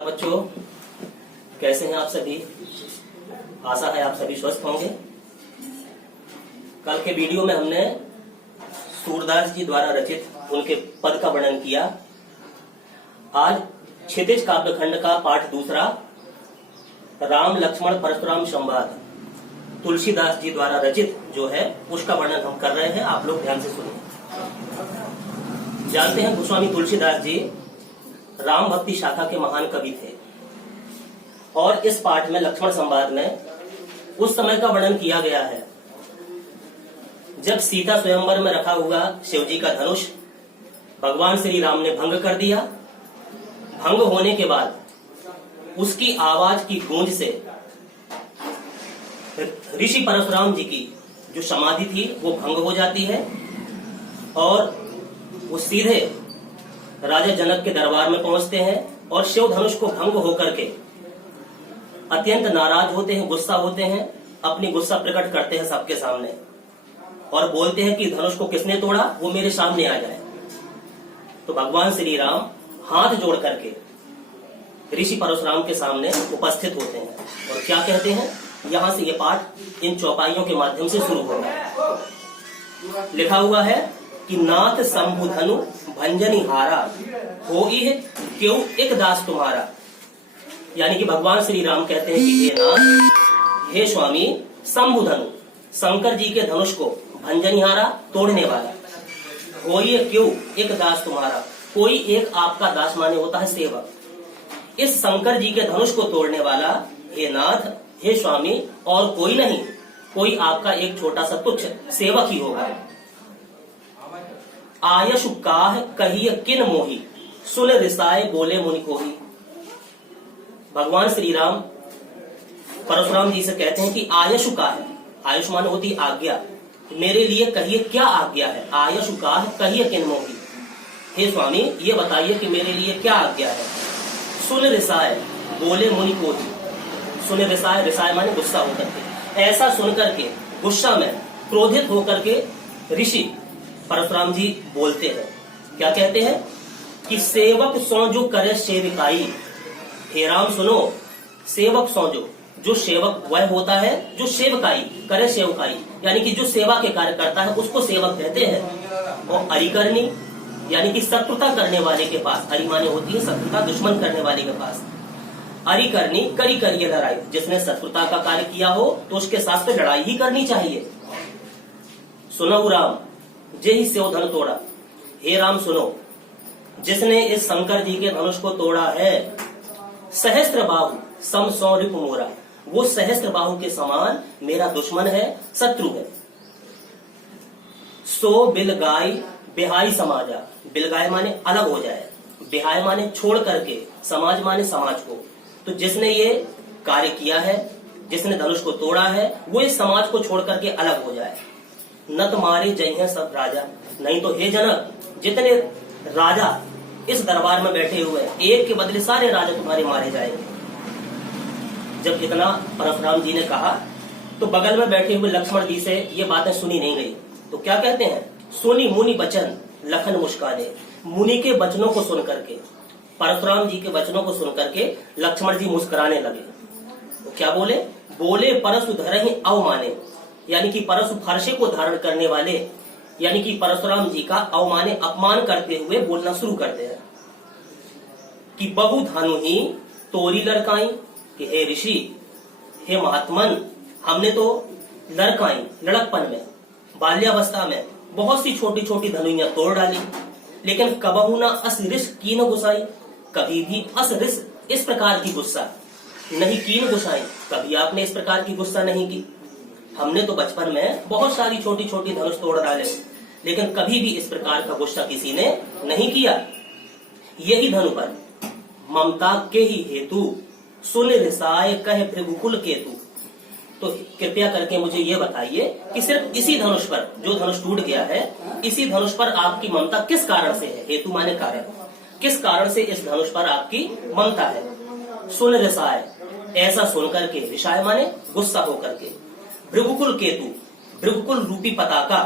बच्चों, कैसे हैं आप सभी। आशा है आप सभी स्वस्थ होंगे। कल के वीडियो में हमने सूरदास जी द्वारा रचित उनके पद का वर्णन किया। आज क्षितिज काव्यखंड का पाठ दूसरा, राम लक्ष्मण परशुराम संवाद, तुलसीदास जी द्वारा रचित जो है उसका वर्णन हम कर रहे हैं। आप लोग ध्यान से सुनिए। जानते हैं गोस्वामी तुलसीदास जी राम भक्ति शाखा के महान कवि थे और इस पाठ में लक्ष्मण संवाद में उस समय का वर्णन किया गया है जब सीता स्वयंवर में रखा हुआ शिव जी का धनुष भगवान श्री राम ने भंग कर दिया। भंग होने के बाद उसकी आवाज की गूंज से ऋषि परशुराम जी की जो समाधि थी वो भंग हो जाती है और वो सीधे राजा जनक के दरबार में पहुंचते हैं और शिव धनुष को भंग होकर के अत्यंत नाराज होते हैं, गुस्सा होते हैं, अपनी गुस्सा प्रकट करते हैं सबके सामने और बोलते हैं कि धनुष को किसने तोड़ा, वो मेरे सामने आ जाए। तो भगवान श्री राम हाथ जोड़ करके ऋषि परशुराम के सामने उपस्थित होते हैं और क्या कहते हैं। यहां से ये पाठ इन चौपाइयों के माध्यम से शुरू होगा। लिखा हुआ है कि नाथ शंभु धनु भंजनी हारा हो क्यों एक दास तुम्हारा। यानी कि भगवान श्री राम कहते हैं कि हे नाथ, हे स्वामी, शंभु धनु शंकर जी के धनुष को भंजनिहारा तोड़ने वाला, होइए क्यों एक दास तुम्हारा, कोई एक आपका दास माने होता है सेवक। इस शंकर जी के धनुष को तोड़ने वाला हे नाथ, हे स्वामी, और कोई नहीं, कोई आपका एक छोटा सा तुच्छ सेवक ही होगा। आयशु काह कहिए किन मोही, सुन रिसाए बोले मुनि कोही। भगवान श्री राम परशुराम जी से कहते हैं कि आयशु काह, आयुष माने होती आज्ञा, मेरे लिए कहिए क्या आज्ञा है। आयशु काह कहिए किन मोही, हे स्वामी ये बताइए कि मेरे लिए क्या आज्ञा है। सुन रिसाए बोले मुनि कोही, सुन रिसाए, रिसाए माने गुस्सा होकर के, ऐसा सुन करके गुस्सा में क्रोधित होकर के ऋषि परशुराम जी बोलते हैं। क्या कहते हैं कि सेवक सौजो करे सेविकाई। हे राम सुनो, सेवक सौजो, जो सेवक वह होता है जो सेवकाई करे, सेवकाई यानी कि जो सेवा के कार्य करता है उसको सेवक कहते हैं। और अरिकरणी यानी कि शत्रुता करने वाले के पास, अरि माने होती है शत्रुता, दुश्मन करने वाले के पास। अरिकरणी करी करिए लड़ाई, जिसने शत्रुता का कार्य किया हो तो उसके साथ तो लड़ाई ही करनी चाहिए। सुनो राम जे ही सेव धन तोड़ा, हे राम सुनो, जिसने इस शंकर जी के धनुष को तोड़ा है। सहस्त्र बाहु सम सौ रिपु मोरा, वो सहस्त्र बाहु के समान मेरा दुश्मन है, शत्रु है। सो बिलगाई बिहाई समाजा, बिलगाय माने अलग हो जाए, बिहाय माने छोड़ करके, समाज माने समाज को। तो जिसने ये कार्य किया है, जिसने धनुष को तोड़ा है, वो इस समाज को छोड़ करके अलग हो जाए। न तुम्हारे जय हैं सब राजा, नहीं तो हे जनक, जितने राजा इस दरबार में बैठे हुए हैं, एक के बदले सारे राजा तुम्हारे मारे जाएंगे। जब इतना परशुराम जी ने कहा तो बगल में बैठे हुए लक्ष्मण जी से ये बातें सुनी नहीं गई। तो क्या कहते हैं, सुनी मुनि बचन लखन मुस्काने। मुनि के वचनों को सुन करके, परशुराम जी के वचनों को सुन करके लक्ष्मण जी मुस्कुराने लगे। तो क्या बोले, बोले परशु धरहि अवमाने, यानी कि परशु फरसे को धारण करने वाले, यानी कि परशुराम जी का अवमाने अपमान करते हुए बोलना शुरू करते हैं कि बहु धानु ही तोरी लड़काई, कि हे ऋषि, हे महात्मन, हमने तो लड़काई, लड़कपन में, बाल्यावस्था में बहुत सी छोटी छोटी धनुइयां तोड़ डाली, लेकिन कबहू ना अस रिस कीन गुसाई, कभी भी अस रिस इस प्रकार की गुस्सा नहीं कीन गुसाई, कभी आपने इस प्रकार की गुस्सा नहीं की। हमने तो बचपन में बहुत सारी छोटी छोटी धनुष तोड़ डाले, लेकिन कभी भी इस प्रकार का गुस्सा किसी ने नहीं किया। यही धनु पर ममता के ही हेतु सुन रिसाए कहे भृगुकुल केतु। तो कृपया करके मुझे ये बताइए कि सिर्फ इसी धनुष पर, जो धनुष टूट गया है, इसी धनुष पर आपकी ममता किस कारण से है। हेतु माने कारण, किस कारण से इस धनुष पर आपकी ममता है। सुन रिसाए, ऐसा सुन करके, रिसाए माने गुस्सा होकर के, भृगुकुल केतु, भृगुकुल रूपी पताका,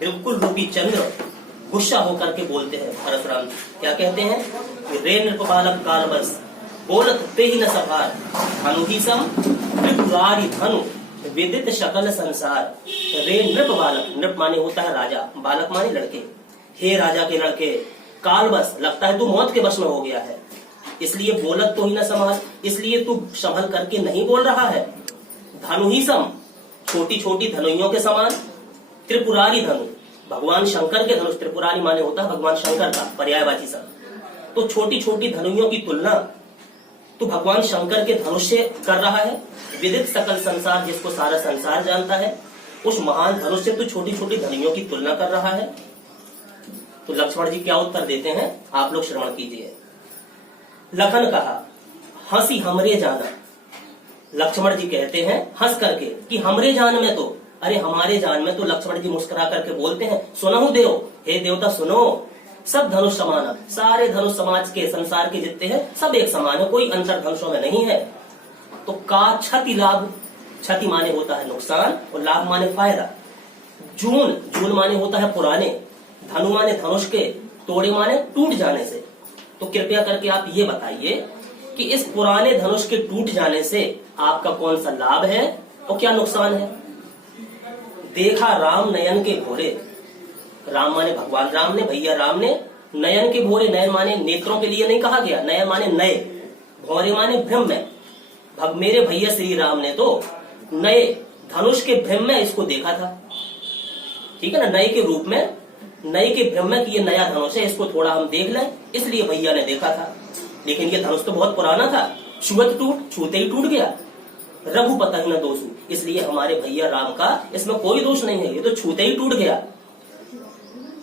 भृगुकुल रूपी चंद्र गुस्सा होकर के बोलते हैं परशुराम जी। क्या कहते हैं कि रे नृप बालक काल बस, बोलत ते ही न सभार, धनु ही सम त्रिपुरारी धनु, विदित शकल संसार। रे नृप बालक, नृप माने होता है राजा, बालक माने लड़के। हे राजा के लड़के, काल बस, लगता है तू मौत के वश में हो गया है, इसलिए बोलत तो ही न संभाल, इसलिए तू संभल करके नहीं बोल रहा है। धनु ही सम, छोटी छोटी धनुइयों के समान, त्रिपुरारी धनु, भगवान शंकर के धनुष, त्रिपुरारी माने होता है भगवान शंकर का पर्यायवाची शब्द। तो छोटी छोटी धनुइयों की तुलना तो भगवान शंकर के धनुष से कर रहा है। विदित सकल संसार, जिसको सारा संसार जानता है, उस महान धनुष से तो छोटी छोटी धनुइयों की तुलना कर रहा है। तो लक्ष्मण जी क्या उत्तर देते हैं, आप लोग श्रवण कीजिए। लखन कहा, हंसी हमरे जाना। लक्ष्मण जी कहते हैं हंस करके कि हमरे जान में तो, अरे हमारे जान में तो। लक्ष्मण जी मुस्कुरा करके बोलते हैं, सुनहु देव, हे देवता सुनो, सब धनुष समान, सारे धनुष समाज के संसार के जितने हैं सब एक समान है, कोई अंतर धनुषों में नहीं है। तो का क्षति लाभ, क्षति माने होता है नुकसान और लाभ माने फायदा। जून, जून माने होता है पुराने, धनु माने धनुष के, तोड़े माने टूट जाने से। तो कृपया करके आप ये बताइए कि इस पुराने धनुष के टूट जाने से आपका कौन सा लाभ है और क्या नुकसान है। देखा राम नयन के भोरे, राम माने भगवान राम ने, भैया राम ने, नयन के भोरे, नयन माने नेत्रों के लिए नहीं कहा गया, नयन माने नए, भोरे माने भ्रम में। मेरे भैया श्री राम ने तो नए धनुष के भ्रम में इसको देखा था, ठीक है ना, नए के रूप में, नए के भ्रम में कि ये नया धनुष है, इसको थोड़ा हम देख लें, इसलिए भैया ने देखा था। लेकिन ये धनुष तो बहुत पुराना था, छुअत टूट, छूते ही टूट गया। रघुपति न दोषु, इसलिए हमारे भैया राम का इसमें कोई दोष नहीं है, ये तो छूते ही टूट गया।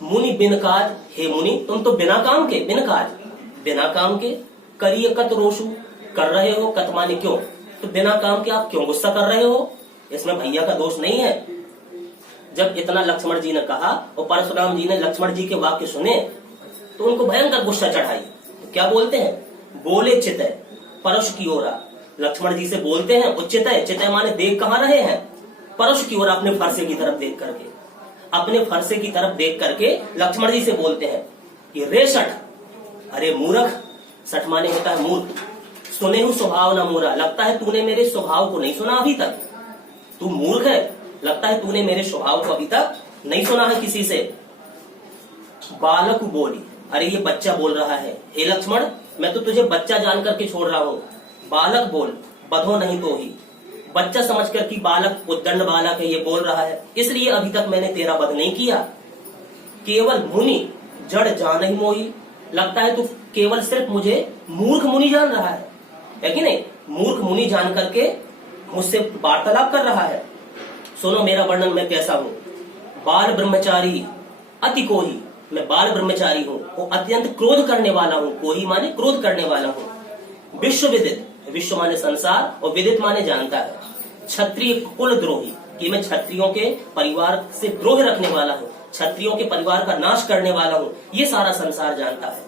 मुनि बिन काज, हे मुनि तुम तो बिना काम के, बिन काज बिना काम के, करिए कत रोषु, कर रहे हो, कत माने क्यों, तो बिना काम के आप क्यों गुस्सा कर रहे हो, इसमें भैया का दोष नहीं है। जब इतना लक्ष्मण जी ने कहा और परशुराम जी ने लक्ष्मण जी के वाक्य सुने तो उनको भयंकर गुस्सा चढ़ाई। तो क्या बोलते हैं, बोले चितय परशु की ओरा, लक्ष्मण जी से बोलते हैं उच्चित है, चितय माने देख कहां रहे हैं, परशु की ओर, अपने फरसे की तरफ देख करके, अपने फरसे की तरफ देख करके लक्ष्मण जी से बोलते हैं कि रे सठ, अरे मूर्ख, सठ माने होता है मूर्ख, सुने हूं स्वभाव न मूरा, लगता है तूने मेरे स्वभाव को नहीं सुना अभी तक, तू मूर्ख है, लगता है तूने मेरे स्वभाव को अभी तक नहीं सुना है किसी से। बालक बोली, अरे ये बच्चा बोल रहा है, हे लक्ष्मण मैं तो तुझे बच्चा जान करके छोड़ रहा हूँ, बालक बोल, बधो नहीं तो ही, बच्चा समझकर कि बालक उद्दंड बालक है ये बोल रहा है, इसलिए अभी तक मैंने तेरा वध नहीं किया। केवल मुनि जड़ जान ही मोही, लगता है तू केवल सिर्फ मुझे मूर्ख मुनि जान रहा है कि नहीं, मूर्ख मुनि जान करके मुझसे वार्तालाप कर रहा है। सुनो मेरा वर्णन मैं कैसा हूँ, बाल ब्रह्मचारी अति कोही, मैं बाल ब्रह्मचारी हूँ, वो अत्यंत क्रोध करने वाला हूँ, कोही माने क्रोध करने वाला हूँ। विश्व विदित, विश्व माने संसार और विदित माने जानता है, क्षत्रिय कुल द्रोही, कि मैं क्षत्रियों के परिवार से द्रोह रखने वाला हूँ, क्षत्रियों के परिवार का नाश करने वाला हूँ, ये सारा संसार जानता है।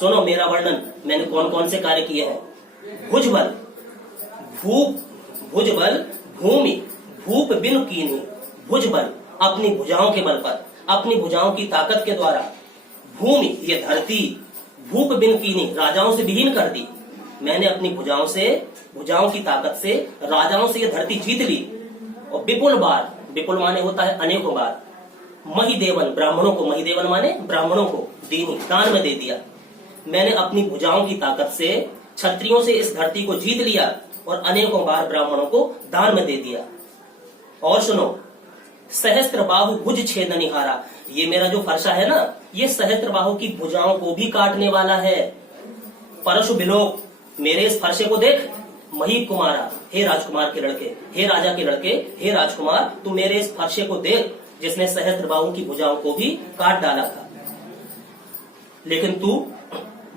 सुनो मेरा वर्णन, मैंने कौन कौन से कार्य किए हैं। भुजबल, भुजबल भूमि, भूप बिनु कीन्ही, भुजबल अपनी भुजाओं के बल पर, अपनी भुजाओं की ताकत के द्वारा, भूमि ये धरती, भूप बिनु कीन्ही राजाओं से विहीन कर दी, मैंने अपनी भुजाओं से, भुजाओं की ताकत से राजाओं से ये धरती जीत ली। और विपुल बार, विपुल माने होता है अनेकों बार, महिदेवन ब्राह्मणों को, महिदेवन माने ब्राह्मणों को दीनी दान में दे दिया, मैंने अपनी भुजाओं की ताकत से क्षत्रियों से इस धरती को जीत लिया और अनेकों बार ब्राह्मणों को दान में दे दिया। और सुनो, सहस्त्र बाहु भुज छेदनिहारा, ये मेरा जो फरसा है ना, ये सहस्त्र बाहु की भुजाओं को भी काटने वाला है। परशु बिलोक, मेरे इस फरसे को देख, महीप कुमारा, हे राजकुमार के लड़के, हे राजा के लड़के, हे राजकुमार तू मेरे इस फरसे को देख, जिसने सहस्त्र बाहु की भुजाओं को भी काट डाला था। लेकिन तू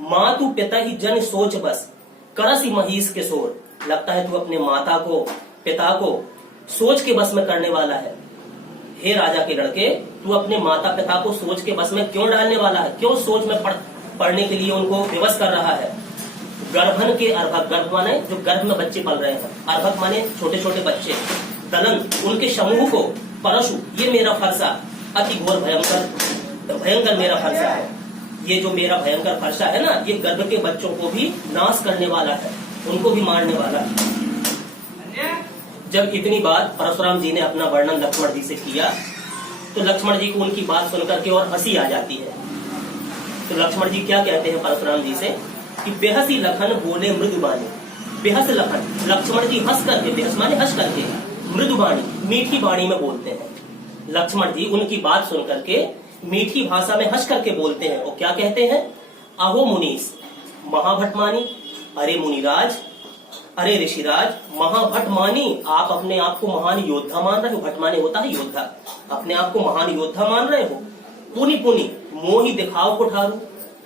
माँ तू पिता ही जन सोच बस, करसी महीस के सोर, लगता है तू अपने माता को, पिता को सोच के बस में करने वाला है। हे राजा के लड़के, तू अपने माता पिता को सोच के बस में क्यों डालने वाला है, क्यों सोच में पढ़ने के लिए उनको विवश कर रहा है। गर्भन के अर्भक, गर्भ माने जो गर्भ में बच्चे पल रहे हैं, अर्भक माने छोटे छोटे बच्चे, दलन उनके समूह को, परशु ये मेरा फरसा, अति घोर भयंकर, भयंकर मेरा फरसा है। ये जो मेरा भयंकर फरसा है ना, ये गर्भ के बच्चों को भी नाश करने वाला है, उनको भी मारने वाला है। जब इतनी बात परशुराम जी ने अपना वर्णन लक्ष्मण जी से किया तो लक्ष्मण जी को उनकी बात सुनकर के और हंसी आ जाती है। तो लक्ष्मण जी क्या कहते हैं परशुराम जी से कि बेहसी लखन बोले मृदुबानी। बेहस लखन, लक्ष्मण जी हंस करके, बेहस माने हंस करके, मृदुबानी मीठी वाणी में बोलते हैं। लक्ष्मण जी उनकी बात सुन करके मीठी भाषा में हंस करके बोलते हैं। और क्या कहते हैं, अहो मुनीस महाभटमानी, अरे मुनिराज, अरे ऋषिराज, महाभटमानी, आप अपने आप को महान योद्धा मान रहे हो। भटमानी होता है योद्धा, अपने आप को महान योद्धा मान रहे हो। पुनि पुनि मोहि दिखाओ कुठारू।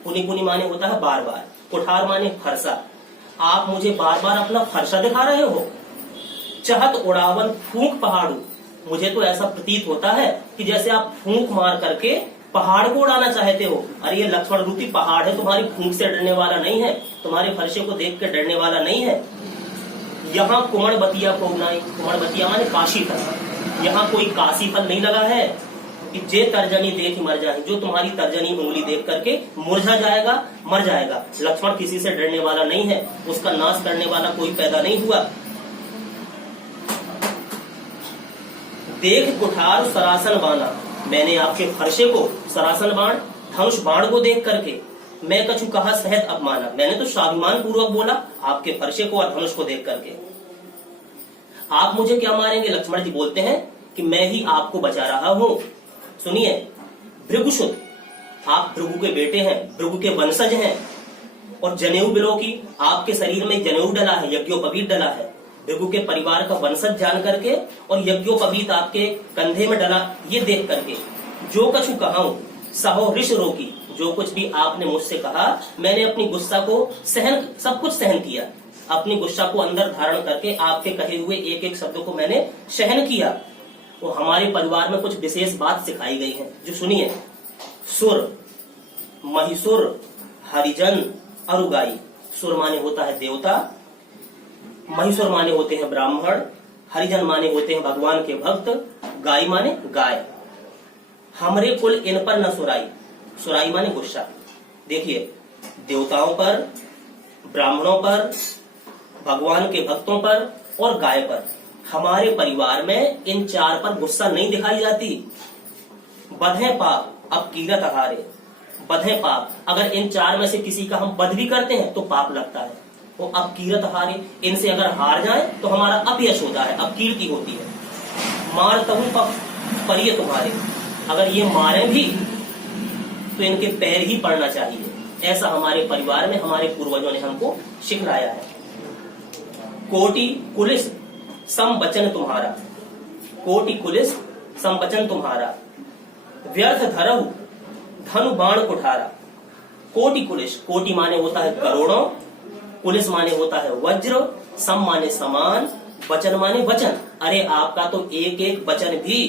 पुनि पुनि माने होता है बार बार, कुठार माने फरसा। आप मुझे बार बार अपना फरसा दिखा रहे हो। चहत उड़ावन फूंक पहाड़ू, मुझे तो ऐसा प्रतीत होता है कि जैसे आप फूंक मार करके पहाड़ को उड़ाना चाहते हो। अरे ये लक्ष्मण रूपी पहाड़ है, तुम्हारी फूंक से डरने वाला नहीं है, तुम्हारे फरसे को देख के डरने वाला नहीं है। यहाँ कुमड़ बतिया को उनाई, कुमड़ बतिया माने काशी फल, यहाँ कोई काशी फल नहीं लगा है कि जे तर्जनी देख मर जाए, जो तुम्हारी तर्जनी उंगली देख करके मुरझा जाएगा, मर जाएगा। लक्ष्मण किसी से डरने वाला नहीं है, उसका नाश करने वाला कोई पैदा नहीं हुआ। देख कुठार सरासन बाना, मैंने आपके फरसे को, सरासन बाण धनुष बाण को देख करके, मैं कछु कहा सहज अपमाना, मैंने तो स्वाभिमान पूर्वक बोला आपके फरसे को और धनुष को देख करके। आप मुझे क्या मारेंगे, लक्ष्मण जी बोलते हैं कि मैं ही आपको बचा रहा हूं। सुनिए, भृगुसुत, आप भृगु के बेटे हैं, भृगु के वंशज हैं, और जनेऊ बिलो की, आपके शरीर में जनेऊ डला है, यज्ञोपवीत डला है। भृगु के परिवार का वंशज जान करके और यज्ञोपवीत आपके कंधे में डला, ये देख करके जो कछु कहाऊं सहो ऋष रोकी, जो कुछ भी आपने मुझसे कहा, मैंने अपनी गुस्सा को सहन, सब कुछ सहन किया। अपनी गुस्सा को अंदर धारण करके आपके कहे हुए एक एक शब्द को मैंने सहन किया। तो हमारे परिवार में कुछ विशेष बात सिखाई गई है, जो सुनिए। सुर, महिसुर, हरिजन, अरुगाई। सुर माने होता है देवता, महिसुर माने होते हैं ब्राह्मण, हरिजन माने होते हैं भगवान के भक्त, गाय माने गाय। हमरे कुल इन पर न सुराई, सुराई माने गुस्सा। देखिए, देवताओं पर, ब्राह्मणों पर, भगवान के भक्तों पर और गाय पर, हमारे परिवार में इन चार पर गुस्सा नहीं दिखाई जाती। बधे पाप अब कीरत हारे, बधे पाप, अगर इन चार में से किसी का हम वध भी करते हैं तो पाप लगता है। वो अब कीरत हारे, इनसे अगर हार जाए तो हमारा अपयश होता है, अपकीर्ति होती है। मार तहु परिय तुम्हारे, अगर ये मारे भी तो इनके पैर ही पड़ना चाहिए। ऐसा हमारे परिवार में हमारे पूर्वजों ने हमको सिखलाया है। कोटि कुलिस सम वचन तुम्हारा, कोटि कुलिस सम वचन तुम्हारा, व्यर्थ धरहु धनु बाण कुठारा। कोटि कुलिस, कोटि माने होता है करोड़ों, कुलिस माने होता है वज्र, सम माने समान, वचन माने वचन। अरे आपका तो एक एक वचन भी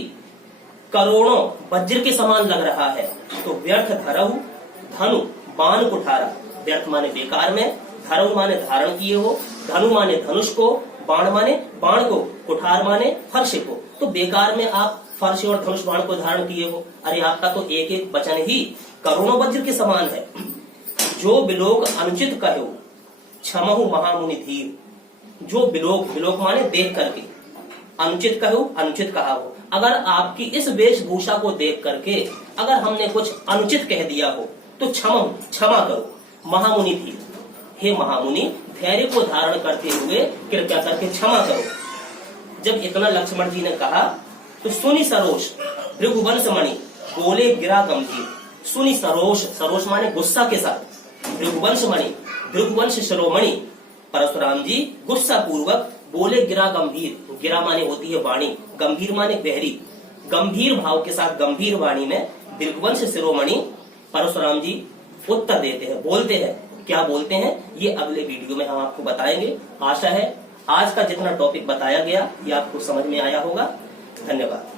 करोड़ों वज्र के समान लग रहा है। तो व्यर्थ धरहु धनु बाण कुठारा, व्यर्थ माने बेकार में, धरहु माने धारण किए हो, धनु माने धनुष को, बाण माने बाण को, कुठार माने फर्श को। तो बेकार में आप फर्श और धनुष बाण को धारण किए हो। अरे आपका तो एक एक वचन ही करोड़ों वज्र के समान है। जो बिलोक अनुचित कहो क्षमहु महामुनि धीर, जो बिलोक, बिलोक माने देख करके, अनुचित कहो, अनुचित कहा हो। अगर आपकी इस वेशभूषा को देख करके अगर हमने कुछ अनुचित कह दिया हो तो क्षमा करो। महामुनि धीर, हे महामुनि, धैर्य को धारण करते हुए कृपया करके क्षमा करो। जब इतना लक्ष्मण जी ने कहा तो सुनि सरोष भृगुवंश मणि बोले गिरा गंभीर। सुनि सरोष, सरोष माने गुस्सा के साथ, भृगुवंश मणि, भृगुवंश शिरोमणि परशुराम जी गुस्सा पूर्वक बोले गिरा गंभीर। गिरा माने होती है वाणी, गंभीर माने गहरी, गंभीर भाव के साथ गंभीर वाणी में भृगुवंश शिरोमणि परशुराम जी उत्तर देते हैं, बोलते हैं। क्या बोलते हैं ये अगले वीडियो में हम आपको बताएंगे। आशा है आज का जितना टॉपिक बताया गया ये आपको समझ में आया होगा। धन्यवाद।